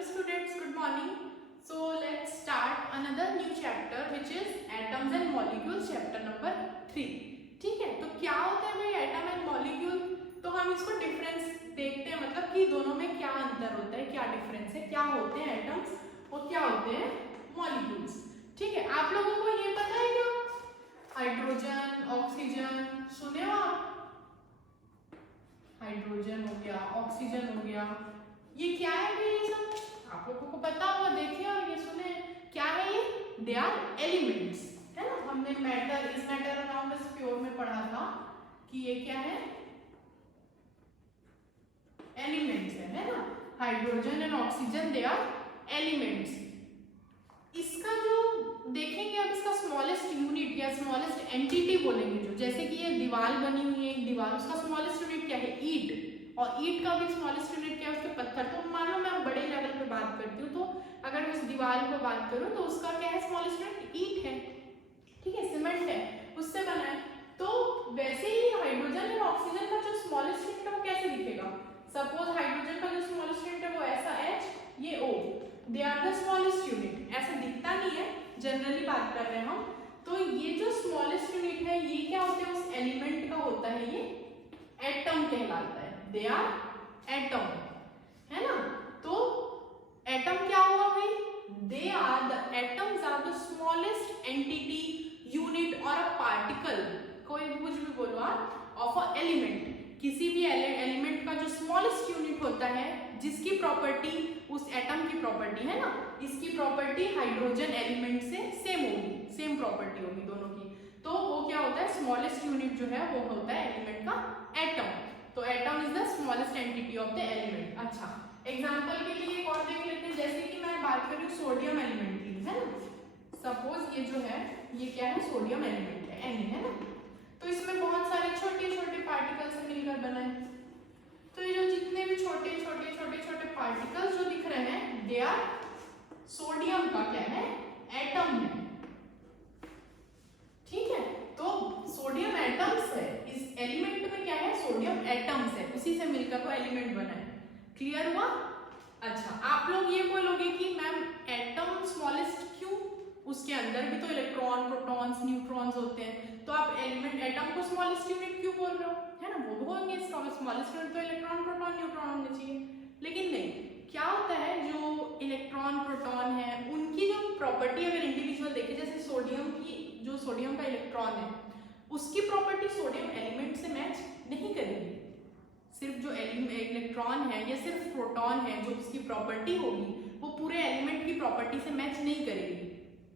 Hello students, good morning. So let's start another new chapter which is atoms and molecules chapter number 3. ठीक है, तो क्या होता है भाई एटम एंड मॉलिक्यूल? तो हम इसको डिफरेंस देखते हैं, मतलब कि दोनों में क्या अंतर होता है, क्या डिफरेंस है, क्या होते हैं एटम्स और क्या होते हैं मॉलिक्यूल्स. ठीक है, आप लोगों को ये पता है क्या? हाइड्रोजन, ऑक्सीजन सुने हो आप? हाइड्रोजन हो गया, ऑक्सीजन हो गया, ये क्या है भाई? ये सब आप लोगों को पता होगा, देखिए और ये सुने. क्या है ये? दे आर एलिमेंट्स, है ना. हमने मैटर, इस मैटर अराउंड अस प्योर में पढ़ा था कि ये क्या है? एलिमेंट्स है ना. Hydrogen and oxygen they are elements. इसका जो देखेंगे अब, इसका स्मॉलेस्ट यूनिट या स्मॉलेस्ट एंटिटी बोलेंगे, जो जैसे कि ये दीवार बनी हुई है, एक दीवार, उसका स्मॉलेस्ट यूनिट क्या है? ईट. और ईट का भी स्मॉलेस्ट यूनिट क्या है? उसके पत्थर. तो मान लो मैं बड़े लेवल पे बात करती हूँ, तो अगर मैं उस दीवार पे बात करूँ तो उसका क्या है? स्मॉलेस्ट यूनिट ईट है. ठीक है, सीमेंट है, उससे बना है. तो वैसे ही हाइड्रोजन और ऑक्सीजन का जो स्मॉलेस्ट यूनिट है वो कैसे दिखेगा? सपोज हाइड्रोजन का जो स्मॉलेस्ट यूनिट है वो ऐसा H, ये O, they are the smallest unit. ऐसा दिखता नहीं है, जनरली बात कर रहे हैं हम. तो ये जो स्मॉलेस्ट यूनिट है ये क्या होता है? उस एलिमेंट का होता है, ये एटम कहलाता है. दे आर एटम, है ना. तो एटम क्या हुआ भाई? They are the atoms are the smallest entity, unit और अ पार्टिकल, कोई भी कुछ भी बोलो आप, ऑफ अ एलिमेंट. किसी भी एलिमेंट का जो स्मॉलेस्ट यूनिट होता है, जिसकी प्रॉपर्टी उस एटम की प्रॉपर्टी है ना, इसकी प्रॉपर्टी हाइड्रोजन एलिमेंट से सेम होगी, सेम प्रॉपर्टी होगी दोनों की. तो वो क्या होता है? स्मॉलेस्ट यूनिट जो है वो होता है एलिमेंट का एटम. तो atom is the smallest entity of the element. अच्छा, एग्जांपल के लिए एक और देख लेते हैं. जैसे कि मैं बात करूं सोडियम एलिमेंट की, है ना. सपोज ये जो है, ये क्या है? सोडियम एलिमेंट है, Na, है ना. तो इसमें बहुत सारे छोटे छोटे पार्टिकल्स से मिलकर बना है. तो ये जो जितने भी छोटे छोटे छोटे छोटे पार्टिकल्स जो दिख रहे हैं, दे आर सोडियम का क्या है? एटम है. ठीक है, तो सोडियम एटम्स है. इस एलिमेंट में क्या है? सोडियम एटम्स है, उसी से मिलकर वो एलिमेंट बना है. क्लियर हुआ? अच्छा, आप लोग ये बोलोगे कि मैम एटम स्मॉलेस्ट क्यों? उसके अंदर भी तो इलेक्ट्रॉन, प्रोटॉन्स, न्यूट्रॉन्स होते हैं. तो आप एलिमेंट एटम को स्मॉलेस्ट यूनिट क्यों बोल रहे हो? है ना, वो भी होंगे. स्मॉलेस्ट यूनिट तो इलेक्ट्रॉन, प्रोटॉन, न्यूट्रॉन होने चाहिए. लेकिन नहीं, क्या होता है? जो इलेक्ट्रॉन, प्रोटॉन है, उनकी जो प्रॉपर्टी अगर इंडिविजुअल देखे, जैसे सोडियम की, जो सोडियम का इलेक्ट्रॉन है, उसकी प्रॉपर्टी सोडियम एलिमेंट से मैच नहीं करेगी. सिर्फ जो इलेक्ट्रॉन है या सिर्फ प्रोटॉन है, जो उसकी प्रॉपर्टी होगी वो पूरे एलिमेंट की प्रॉपर्टी से मैच नहीं करेगी.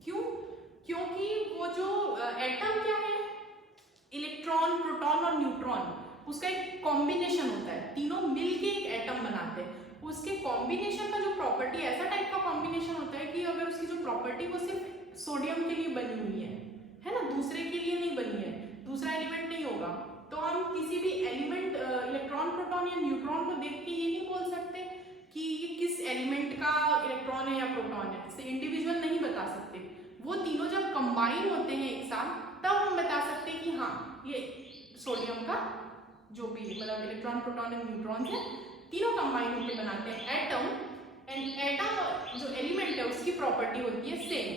क्यों? क्योंकि वो जो एटम क्या है? इलेक्ट्रॉन, प्रोटॉन और न्यूट्रॉन, उसका एक कॉम्बिनेशन होता है. तीनों मिलके एक एटम बनाते हैं. उसके कॉम्बिनेशन का जो प्रॉपर्टी, ऐसा टाइप का कॉम्बिनेशन होता है कि अगर उसकी जो प्रॉपर्टी वो सिर्फ सोडियम के लिए बनी हुई है ना, दूसरे के लिए नहीं बनी है, दूसरा एलिमेंट नहीं होगा, तो हम किसी भी एलिमेंट, इलेक्ट्रॉन, प्रोटॉन या न्यूट्रॉन को देख के ये नहीं बोल सकते कि ये किस एलिमेंट का इलेक्ट्रॉन है या प्रोटॉन है. इसे इंडिविजुअल नहीं बता सकते. वो तीनों जब कंबाइन होते हैं एक साथ, तब हम बता सकते हैं कि हाँ, ये सोडियम का जो भी मतलब इलेक्ट्रॉन, प्रोटॉन और न्यूट्रॉन है, तीनों कंबाइन होकर बनाते हैं एटम. एंड एटम जो एलिमेंट है उसकी प्रॉपर्टी होती है सेम.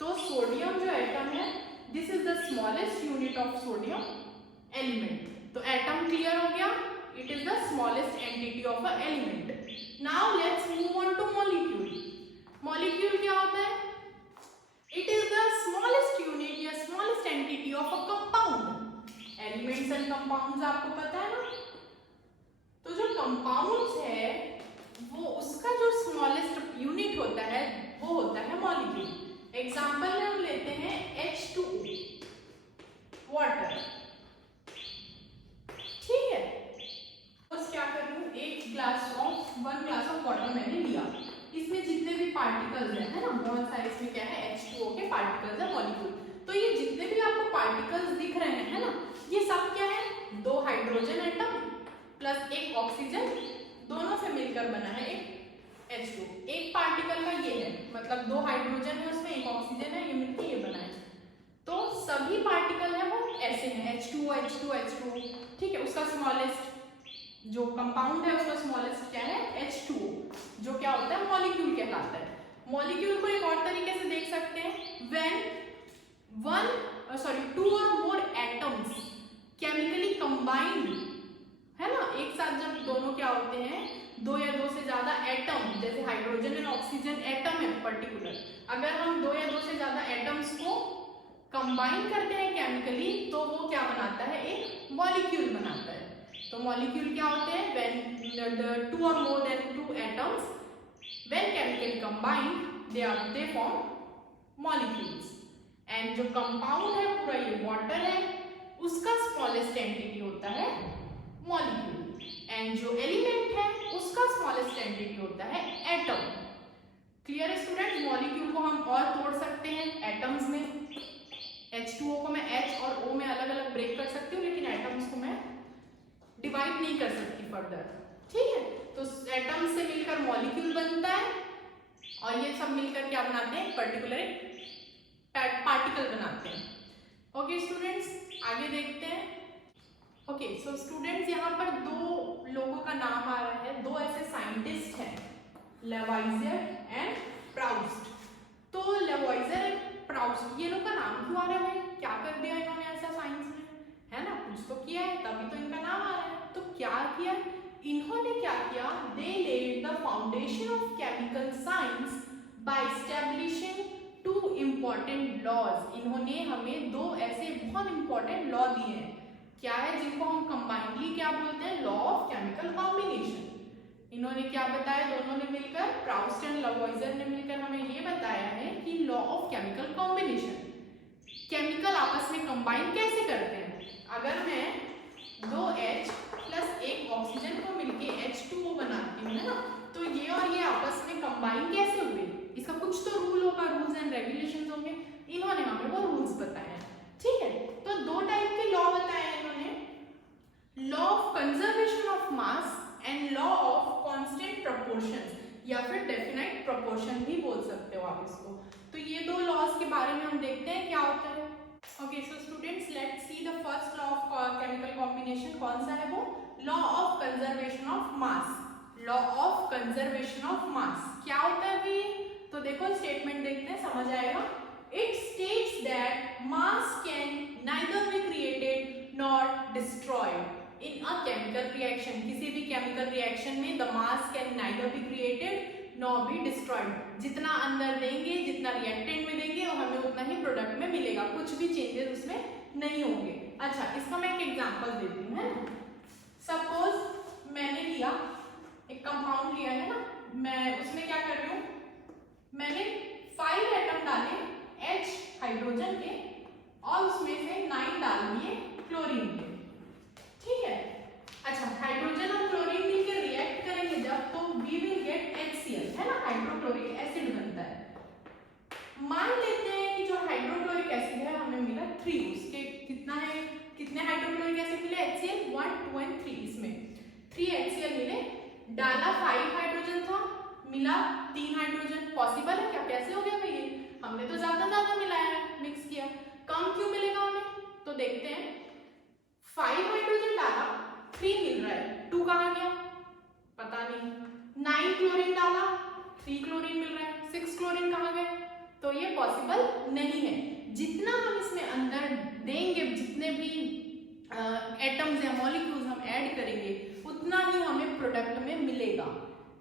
तो सोडियम जो एटम है, this is the smallest unit of sodium element. तो एटम क्लियर हो गया, it is the smallest entity of a element. Now let's move on to molecule. Molecule क्या होता है? It is the smallest unit या smallest entity of a compound. Elements and compounds आपको पता है ना. तो जो कंपाउंड्स है, वो उसका जो स्मॉलेस्ट यूनिट होता है वो होता है मॉलिक्यूल. एग्जांपल में हम लेते हैं H2O, वाटर. ठीक है, बस क्या कर रही हूँ, एक glass of 1 glass of water मैंने लिया. इसमें जितने भी पार्टिकल्स हैं, है ना, बहुत सारे इसमें क्या है? H2O के पार्टिकल्स है, मॉलिक्यूल. तो ये जितने भी आपको पार्टिकल्स दिख रहे हैं, है ना, ये सब क्या है? 2 हाइड्रोजन एटम प्लस एक ऑक्सीजन, दोनों से मिलकर बना है एक H2. एक पार्टिकल का ये है, मतलब 2 हाइड्रोजन है उसमें, एक ऑक्सीजन है, ये मिलकर ये बना है. तो सभी पार्टिकल है वो ऐसे हैं, H2O, H2O, H2O. ठीक है, उसका स्मॉलेस्ट जो कंपाउंड है उसका स्मॉलेस्ट क्या है? H2O, जो क्या होता है? मॉलिक्यूल मॉलिक्यूल को एक और तरीके से देख सकते हैं, व्हेन टू और मोर एटम्स केमिकली कंबाइंड, है ना, एक साथ जब दोनों क्या होते हैं, दो या दो से ज्यादा एटम, जैसे हाइड्रोजन एंड ऑक्सीजन एटम है पर्टिकुलर, अगर हम दो या दो से ज्यादा एटम्स को कंबाइन करते हैं केमिकली तो वो क्या बनाता है, एक मॉलिक्यूल बनाता है। तो मॉलिक्यूल क्या होते हैं, व्हेन द टू और more than two atoms when chemically combined they form molecules. And जो कंपाउंड है पूरा ये वाटर है, उसका स्मॉलेस्ट एंटिटी होता है मॉलिक्यूल, एंड जो एलिमेंट है उसका स्मॉलेस्ट एंटिटी होता है एटम। क्लियर है स्टूडेंट? मॉलिक्यूल को हम और तोड़ सकते हैं एटम्स में, H2O को मैं H और O में अलग अलग ब्रेक कर सकती हूँ, लेकिन एटम्स को मैं डिवाइड नहीं कर सकती फर्दर, ठीक है। तो एटम्स से मिलकर मॉलिक्यूल बनता है और ये सब मिलकर क्या बनाते हैं, पर्टिकुलर पार्टिकल बनाते हैं। ओके स्टूडेंट्स, आगे देखते हैं। ओके सो स्टूडेंट्स, यहाँ पर दो लोगों का नाम आ रहा है, दो ऐसे साइंटिस्ट हैं, लेवाइजर एंड प्राउस्ट। तो लेवाइजर एंड प्राउस्ट, ये लोग का नाम क्यों आ रहा है, क्या कर दिया इन्होंने ऐसा साइंस में, है ना, कुछ तो किया है तभी तो इनका नाम आ रहा है। तो क्या किया इन्होंने, क्या किया, they laid the foundation of chemical science by establishing two important laws. इन्होंने हमें दो ऐसे बहुत इंपॉर्टेंट लॉ दिए हैं, क्या है, जिनको हम कंबाइनली क्या बोलते हैं, लॉ ऑफ केमिकल कॉम्बिनेशन। इन्होंने क्या बताया, दोनों ने मिलकर, प्राउस्ट एंड लेवाइजर ने मिलकर हमें ये बताया है कि law of chemical combination, chemical आपस में कंबाइन कैसे करते हैं। अगर मैं दो H प्लस एक ऑक्सीजन को मिलके H2O बनाती हूँ, है ना, तो ये और ये आपस में कंबाइन कैसे हुए, इसका कुछ तो रूल होगा, रूल्स एंड रेगुलेशंस होंगे, इन्होंने हमें वो रूल्स बताए हैं, ठीक है। तो दो टाइप के लॉ बताए हैं इन्होंने, law of conservation of mass and law of constant proportions, या फिर डेफिनाइट प्रोपोर्शन भी बोल सकते हो आप इसको। तो ये दो लॉज के बारे में हम देखते हैं क्या होता है। Okay so students, let's see the first law of chemical combination. कौन सा है वो, law of conservation of mass. Law of conservation of mass क्या होता है भाई, तो देखो स्टेटमेंट देखते हैं, समझ आएगा। It states that mass can neither be created nor destroyed in a chemical reaction। किसी भी केमिकल रिएक्शन में the mass can neither be created nor be destroyed। जितना अंदर देंगे, जितना रिएक्टेंट में देंगे, और हमें उतना ही प्रोडक्ट में मिलेगा, कुछ भी चेंजेस उसमें नहीं होंगे। अच्छा, इसका मैं एक एग्जांपल देती हूँ, है ना। सपोज मैंने लिया एक कंपाउंड लिया है ना, मैं उसमें क्या कर रही हूँ, मैंने 5 एटम डाले H हाइड्रोजन के और उसमें से 9 डाल दिए क्लोरीन के, ठीक है। अच्छा, हाइड्रोजन और क्लोरीन मिलकर रिएक्ट करेंगे जब, तो वी विल गेट HCl, है ना, हाइड्रोक्लोरिक एसिड बनता है। मान लेते हैं कि जो हाइड्रोक्लोरिक एसिड है हमें मिला 3, उसके कितना है, कितने हाइड्रोक्लोरिक एसिड मिले, HCl 1 2 और 3, इसमें 3 HCl मिले, डाला 5 हाइड्रोजन था, मिला 3 हाइड्रोजन। पॉसिबल है क्या, कैसे हो गया भाई, हमने तो ज्यादा मिलाया है, मिक्स किया, कम क्यों मिलेगा हमें। तो देखते हैं, 5 हाइड्रोजन डाला, 3 मिल रहा है, 2 कहाँ गया पता नहीं, 9 क्लोरीन डाला, 3 क्लोरीन मिल रहा है, 6 क्लोरीन कहाँ गए, तो ये पॉसिबल नहीं है। जितना हम इसमें अंदर देंगे, जितने भी एटम्स या मॉलिक्यूल्स हम ऐड करेंगे, उतना ही हमें प्रोडक्ट में मिलेगा,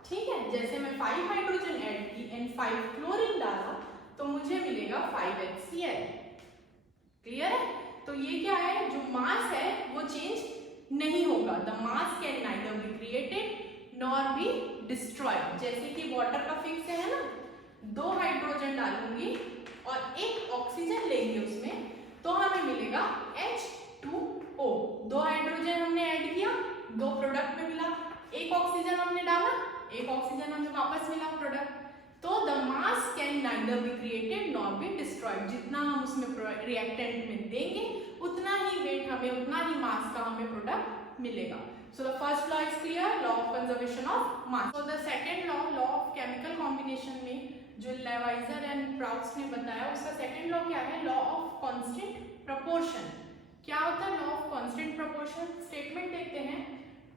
ठीक है। जैसे मैं 5 हाइड्रोजन ऐड की एंड 5 क्लोरीन डाला, तो मुझे मिलेगा 5 HCl। क्लियर है? तो ये क्या है, जो मास है वो चेंज नहीं होगा, the mass can neither be created nor be destroyed. जैसे कि वाटर का फिक्स है ना, 2 हाइड्रोजन डालूंगी और 1 ऑक्सीजन लेंगे उसमें, तो हमें मिलेगा H2O। 2 हाइड्रोजन हमने ऐड किया, 2 प्रोडक्ट में मिला, 1 ऑक्सीजन हमने डाला, 1 ऑक्सीजन हमें वापस मिला प्रोडक्ट। तो the mass can neither be created nor be destroyed. जितना हम उसमें रिएक्टेंट में देंगे, उतना ही वेट हमें, उतना ही मास का हमें प्रोडक्ट मिलेगा। So the first law is clear, law of conservation of mass. So the second law, law of chemical combination में जो लेवाइजर एंड प्राउस्ट ने बताया, उसका सेकंड लॉ क्या है, लॉ ऑफ कांस्टेंट प्रोपोर्शन। क्या होता है law of constant proportion, statement देखते हैं।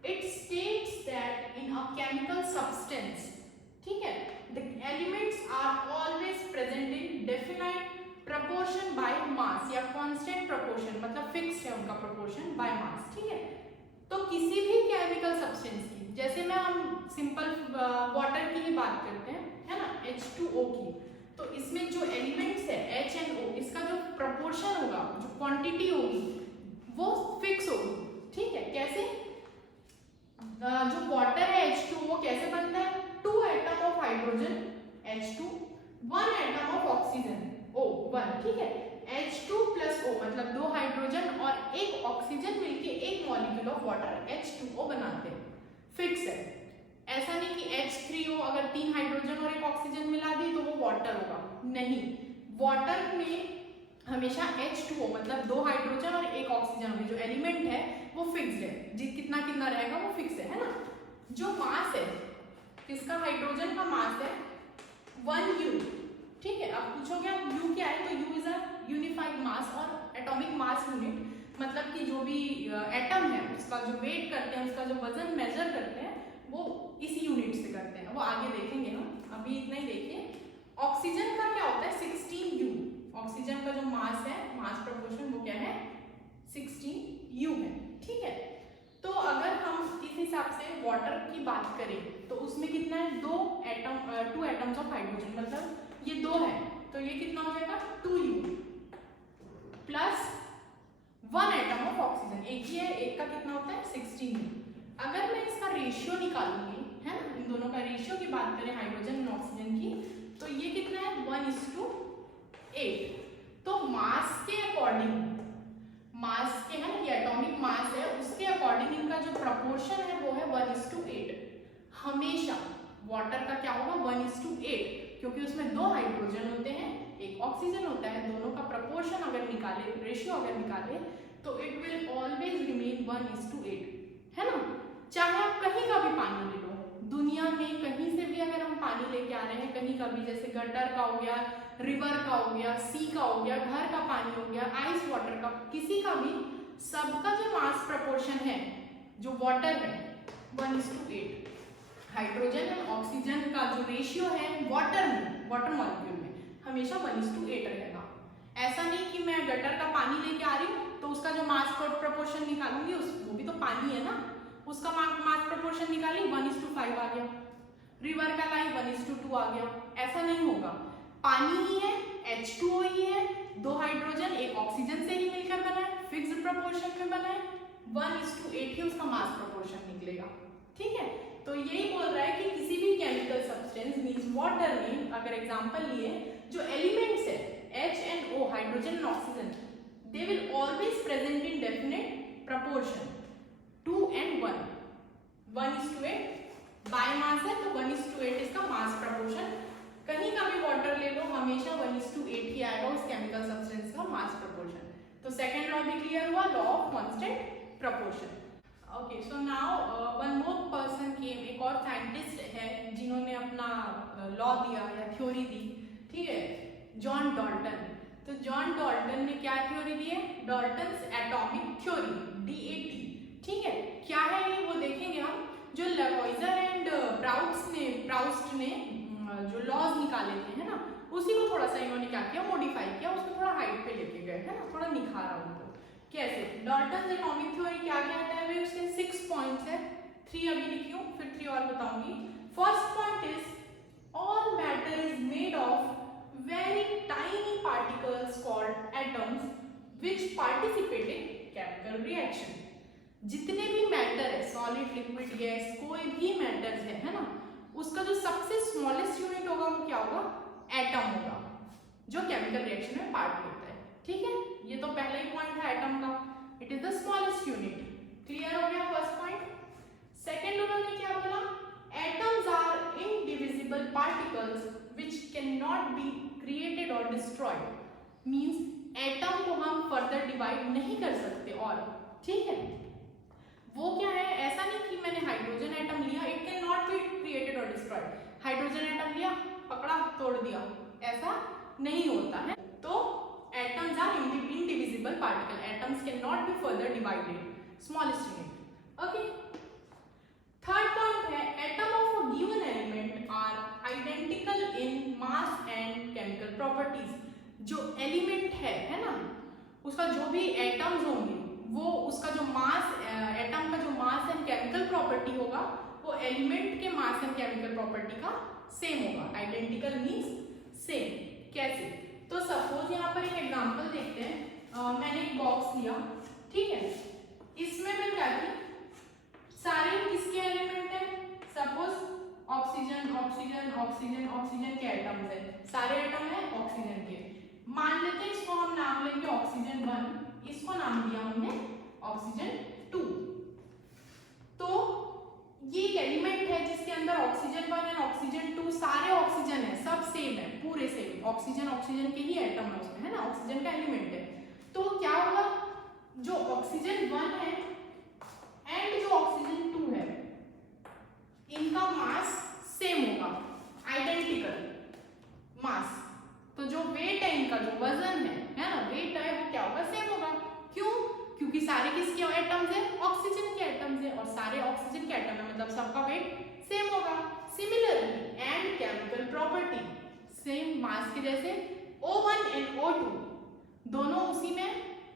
It states that in a chemical substance, ठीक है, the elements are always present in definite proportion by mass या कांस्टेंट प्रपोर्शन, मतलब फिक्स्ड है उनका प्रपोर्शन बाय मास, ठीक है। तो किसी भी केमिकल सब्सटेंस की, जैसे में हम सिंपल वाटर की ही बात करते हैं, है ना, H2O की, तो इसमें जो एलिमेंट्स है H एंड O, इसका जो प्रपोर्शन होगा, जो क्वांटिटी होगी वो फिक्स होगी, ठीक है। कैसे? जो वाटर है H2O कैसे बनता है? 2 atom of hydrogen H2, 1 atom of oxygen O1, ठीक है। H2 प्लस O मतलब 2 हाइड्रोजन और 1 ऑक्सीजन मिलके 1 मॉलिक्यूल ऑफ वाटर H2O बनाते हैं, फिक्स है। ऐसा नहीं कि H3O अगर 3 हाइड्रोजन और 1 ऑक्सीजन मिला दी तो वो वाटर होगा, नहीं। वाटर में हमेशा H2O मतलब 2 हाइड्रोजन और 1 ऑक्सीजन होगी, जो एलिमेंट है वो फिक्स्ड है, कितना कितना रहेगा वो फिक्स है ना। जो मास है किसका, हाइड्रोजन का मास है 1U, ठीक है। अब पूछोगे आप U क्या है, तो U इज अ यूनिफाइड मास और एटॉमिक मास यूनिट, मतलब कि जो भी एटम है उसका जो वेट करते हैं, उसका जो वजन मेजर करते हैं वो इसी यूनिट से करते हैं, वो आगे देखेंगे हम, अभी इतना ही देखिए। ऑक्सीजन का क्या होता है 16U, ऑक्सीजन का जो मास है, मास प्रोपोर्शन वो क्या है 16U है, ठीक है। तो अगर हम इस हिसाब से वाटर की बात करें तो उसमें कितना है, 2 एटम्स ऑफ हाइड्रोजन, मतलब ये 2 है तो ये कितना हो जाएगा 2U plus 1 atom of oxygen, एक ही है, एक का कितना होता है 16U। अगर मैं इसका रेशियो निकालूंगी, है ना, इन दोनों का रेशियो की बात करें हाइड्रोजन और ऑक्सीजन की, तो ये कितना है 1:8। तो मास के अकॉर्डिंग, मास के, है ना, ये एटॉमिक मास है, उसके अकॉर्डिंग इनका जो प्रपोर्शन है वो है 1:8। हमेशा वाटर का क्या होगा 1:8, क्योंकि उसमें 2 हाइड्रोजन होते हैं, 1 ऑक्सीजन होता है, दोनों का प्रपोर्शन अगर निकाले, रेशियो अगर निकाले, तो इट विल ऑलवेज रिमेन 1:8, है ना। चाहे आप कहीं का भी पानी ले लो, दुनिया में कहीं से भी अगर हम पानी लेके आ रहे हैं, कहीं का भी, जैसे गटर का हो गया, रिवर का हो गया, सी का हो गया, घर का पानी हो गया, आइस वाटर का, किसी का भी, सबका जो मास प्रपोर्शन है, जो वाटर है 1:8। हाइड्रोजन और ऑक्सीजन का जो रेशियो है वाटर में, वाटर मॉलिक्यूल में हमेशा 1:8 रहेगा। ऐसा नहीं कि मैं गटर का पानी लेके आ रही हूँ तो उसका जो मास प्रपोर्शन निकालूंगी, वो भी तो पानी है ना, उसका मास प्रपोर्शन निकाली 1:5 आ गया, रिवर का लाई 1:2 आ गया, ऐसा नहीं होगा। पानी ही है, H2O ही है, 2 हाइड्रोजन 1 ऑक्सीजन से ही मिलकर बना है, फिक्स्ड प्रपोर्शन में बना है, 1:8 ही उसका मास प्रपोर्शन निकलेगा, ठीक है। तो यही बोल रहा है कि किसी भी केमिकल सब्सटेंस मींस वाटर में अगर एग्जांपल लिए, जो एलिमेंट्स है H and O, हाइड्रोजन और oxygen, they will always present in definite proportion 2 and 1, 1:8 by mass है तो 1:8 इसका मास प्रपोर्शन। कहीं का भी वाटर ले लो हमेशा 1:8 ही आएगा उस केमिकल सब्सटेंस का मास प्रपोर्शन। तो सेकंड लॉ भी क्लियर हुआ, law of constant proportion. Okay, so now one more person came, एक और साइंटिस्ट है जिन्होंने अपना लॉ दिया या थ्योरी दी, ठीक है, जॉन डाल्टन। तो जॉन डाल्टन ने क्या थ्योरी दी है, डाल्टन्स एटॉमिक थ्योरी, DAT, ठीक है। क्या है ये वो देखेंगे हम। जो लवॉइजर एंड प्राउस्ट ने जो लॉज निकाले थे, है ना, उसी को थोड़ा सा इन्होंने क्या किया, मॉडिफाई किया, उसको थोड़ा हाइट पे लेके गए, है ना, थोड़ा निखारा उनको। कैसे? डाल्टन्स एटॉमिक थ्योरी क्या कहता है भाई, उसके 6 पॉइंट्स है, 3 अभी लिखी हूँ, फिर 3 और बताऊंगी। First point is all matter is made of very tiny particles called atoms which participate in chemical reaction। जितने भी मैटर है, सॉलिड, लिक्विड, गैस, कोई भी मैटर है ना, उसका जो सबसे स्मॉलेस्ट यूनिट होगा वो क्या होगा, एटम होगा, जो केमिकल रिएक्शन में पार्ट लेता है, ठीक है। ये तो पहला ही पॉइंट है एटम का, it is the smallest unit. Clear हो गया फर्स्ट पॉइंट। सेकेंड उन्होंने क्या बोला, atoms are indivisible particles which cannot be created or destroyed, means atom को हम फर्दर डिवाइड नहीं कर सकते, और ठीक है, वो क्या है, ऐसा नहीं कि मैंने हाइड्रोजन एटम लिया, it can not be created और डिस्ट्रॉयड, हाइड्रोजन एटम लिया, पकड़ा, तोड़ दिया, ऐसा नहीं होता है। तो atoms are indivisible particle, atoms can not be further divided, smallest unit. Okay, third point है atom of a given element are identical properties, जो एलिमेंट है ना, उसका जो भी एटम्स होंगे वो उसका जो मास, एटम का जो मास एंड केमिकल प्रॉपर्टी होगा वो एलिमेंट के मास एंड केमिकल प्रॉपर्टी का सेम होगा। Identical means same. कैसे? तो सपोज यहाँ पर एक एग्जांपल देखते हैं। मैंने एक बॉक्स लिया, ठीक है, इसमें मैं क्या की, सारे किसके एलिमेंट है? Suppose oxygen oxygen oxygen oxygen के एटम्स है, सारे एटम है ऑक्सीजन के। मान लेते हैं इसको हम नाम लेंगे ऑक्सीजन 1, इसको नाम दिया हमने ऑक्सीजन 2। तो ये एक एलिमेंट है जिसके अंदर ऑक्सीजन 1 और ऑक्सीजन 2 सारे ऑक्सीजन है, सब सेम है, पूरे सेम। ऑक्सीजन ऑक्सीजन के ही एटम है उसमें, है ना, ऑक्सीजन का एलिमेंट है। तो क्या होगा, जो ऑक्सीजन 1 है एंड जो ऑक्सीजन 2 है, इनका मास सेम होगा, आइडेंटिकल मास। तो जो वेट है इनका, जो वजन है ना, वेट है, वो क्या होगा, सेम होगा। क्यों? क्योंकि सारे किसके एटम्स है? ऑक्सीजन के एटम्स है, और सारे ऑक्सीजन के एटम है, मतलब सबका वेट सेम होगा। Similarly and chemical property, same mass के जैसे O1 एंड O2 दोनों उसी में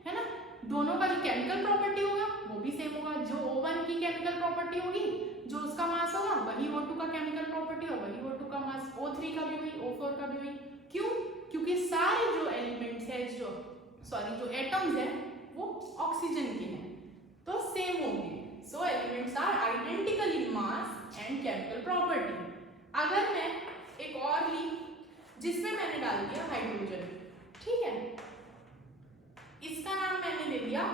है ना, दोनों का जो केमिकल प्रॉपर्टी होगा वो भी सेम होगा। जो O1 की केमिकल प्रॉपर्टी होगी, जो उसका मास होगा, वही O2 का केमिकल प्रॉपर्टी होगा, वही O2 का मास, O3 का भी वही, O4 का भी वही। क्यों? क्योंकि सारे जो एलिमेंट्स है, जो एटम्स है वो ऑक्सीजन के हैं, तो सेम होंगे। So elements are identical in mass and chemical property. अगर मैं एक और ली जिसमें मैंने डाल दिया हाइड्रोजन, ठीक है, इसका नाम मैंने दे दिया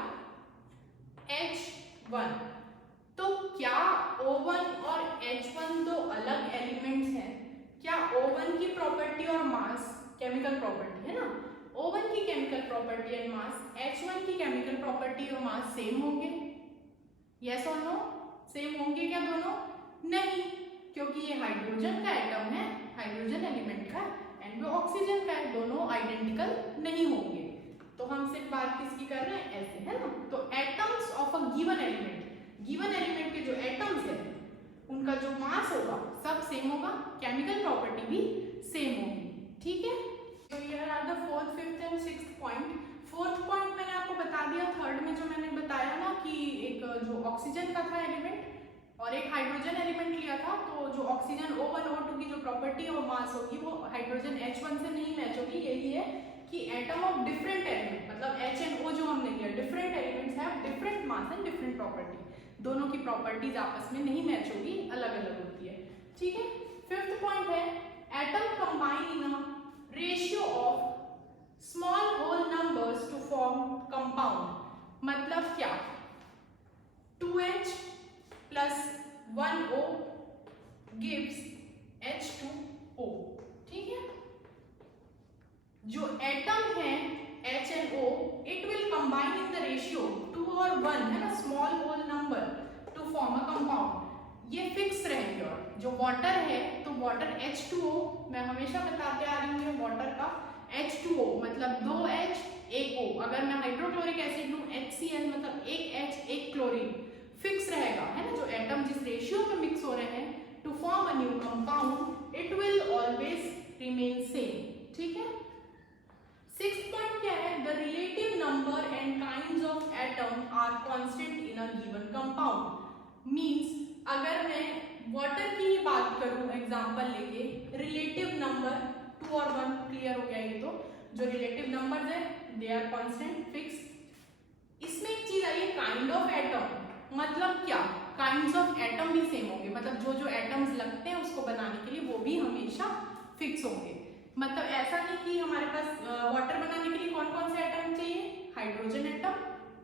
H1, तो क्या O1 और H1 दो अलग एलिमेंट्स हैं? क्या O1 की प्रॉपर्टी और मास, केमिकल प्रॉपर्टी है ना, O1 की chemical property and mass H1 की केमिकल प्रॉपर्टी और मास सेम होंगे? यस और नो? सेम होंगे क्या दोनों? नहीं, क्योंकि ये हाइड्रोजन का एटम है, हाइड्रोजन एलिमेंट का, एंड वो ऑक्सीजन का है, दोनों आइडेंटिकल नहीं होंगे। तो हम सिर्फ बात किसकी कर रहे हैं? ऐसे, है ना। तो atoms of a given element के जो एटम्स है उनका जो मास होगा सब सेम होगा, केमिकल प्रॉपर्टी भी सेम होगी, ठीक है। तो ये are the fourth, fifth and sixth point. Fourth point मैंने आपको बता दिया, थर्ड में जो मैंने बताया ना कि एक जो ऑक्सीजन का था एलिमेंट और एक हाइड्रोजन एलिमेंट लिया था, तो जो ऑक्सीजन O1 O2 की जो प्रॉपर्टी और मास होगी वो हाइड्रोजन H1 से नहीं मैच होगी। यही है कि एटम ऑफ डिफरेंट एलिमेंट, मतलब H and O जो हमने लिया, different elements have different mass and different property, दोनों की प्रॉपर्टीज आपस में नहीं मैच होगी, अलग अलग होती है, ठीक है। फिफ्थ पॉइंट है atom combine in a ratio of small whole numbers to form compound. मतलब क्या? 2H plus 1O gives H2O, ठीक है। जो एटम है H and O, it will combine in the ratio 2 और 1, है ना, small whole number to form a compound। ये फिक्स रहेंगे। और जो वाटर है, तो वाटर H2O, मैं हमेशा बताते आ रही हूँ वाटर का, H2O मतलब 2H 1O। अगर मैं हाइड्रोक्लोरिक एसिड लूँ HCl मतलब 1H 1 क्लोरीन, फिक्स रहेगा, है ना। जो एटम जिस रेशियो में मिक्स हो रहे हैं to form a new compound, it will always remain same, ठीक है। सिक्स्थ पॉइंट क्या है? The relative number and kinds of atom are constant in a given compound. Means अगर मैं वाटर की बात करूं एग्जांपल लेके, रिलेटिव नंबर 2 और 1, क्लियर हो गया ये। तो जो रिलेटिव नंबर्स है दे आर कांस्टेंट, फिक्स। इसमें एक चीज आई है काइंड ऑफ एटम, मतलब क्या? काइंड्स ऑफ एटम भी सेम होंगे, मतलब जो जो एटम्स लगते हैं उसको बनाने के लिए वो भी हमेशा फिक्स होंगे। मतलब ऐसा नहीं कि हमारे पास वाटर बनाने के लिए कौन कौन से एटम चाहिए? हाइड्रोजन एटम,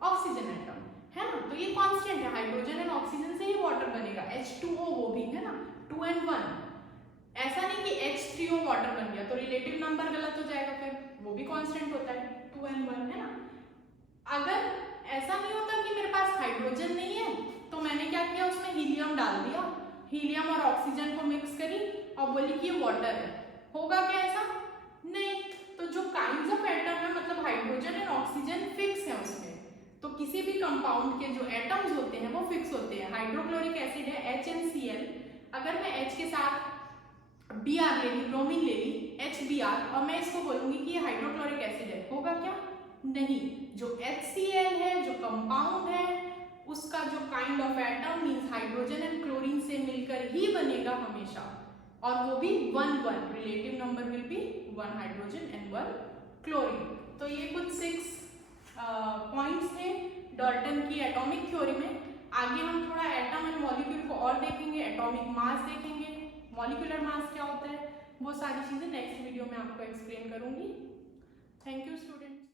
ऑक्सीजन एटम, है ना। तो ये कांस्टेंट है, हाइड्रोजन एंड ऑक्सीजन से ही वाटर बनेगा। H2O वो भी, है ना, 2 and 1। ऐसा नहीं कि H3O वाटर बन गया तो रिलेटिव नंबर गलत हो जाएगा, फिर वो भी कांस्टेंट होता है 2 and 1, है ना। अगर ऐसा नहीं होता कि मेरे पास हाइड्रोजन नहीं है तो मैंने क्या किया, उसमें हीलियम डाल दिया, हीलियम और ऑक्सीजन को मिक्स करी और बोली कि ये वाटर है, होगा क्या ऐसा? नहीं। तो जो काइंड्स ऑफ एटम है, मतलब हाइड्रोजन एंड ऑक्सीजन फिक्स है उसमें, तो किसी भी कंपाउंड के जो एटम्स होते हैं वो फिक्स होते हैं। हाइड्रोक्लोरिक एसिड है HNCl, अगर मैं H के साथ Br ले ली, ब्रोमीन ले ली, HBr, और मैं इसको बोलूंगी कि ये हाइड्रोक्लोरिक एसिड है, होगा क्या? नहीं। जो HCl है, जो कंपाउंड है, उसका जो kind of atom means hydrogen and chlorine से मिलकर ही बनेगा हमेशा, और वो भी 1-1, relative number will be 1 hydrogen and 1 chlorine. तो ये कुछ 6 पॉइंट्स थे डाल्टन की एटॉमिक थ्योरी में। आगे हम थोड़ा एटम एंड मॉलिक्यूल को और देखेंगे, एटॉमिक मास देखेंगे, मॉलिक्यूलर मास क्या होता है, वो सारी चीजें नेक्स्ट वीडियो में आपको एक्सप्लेन करूंगी। Thank you students.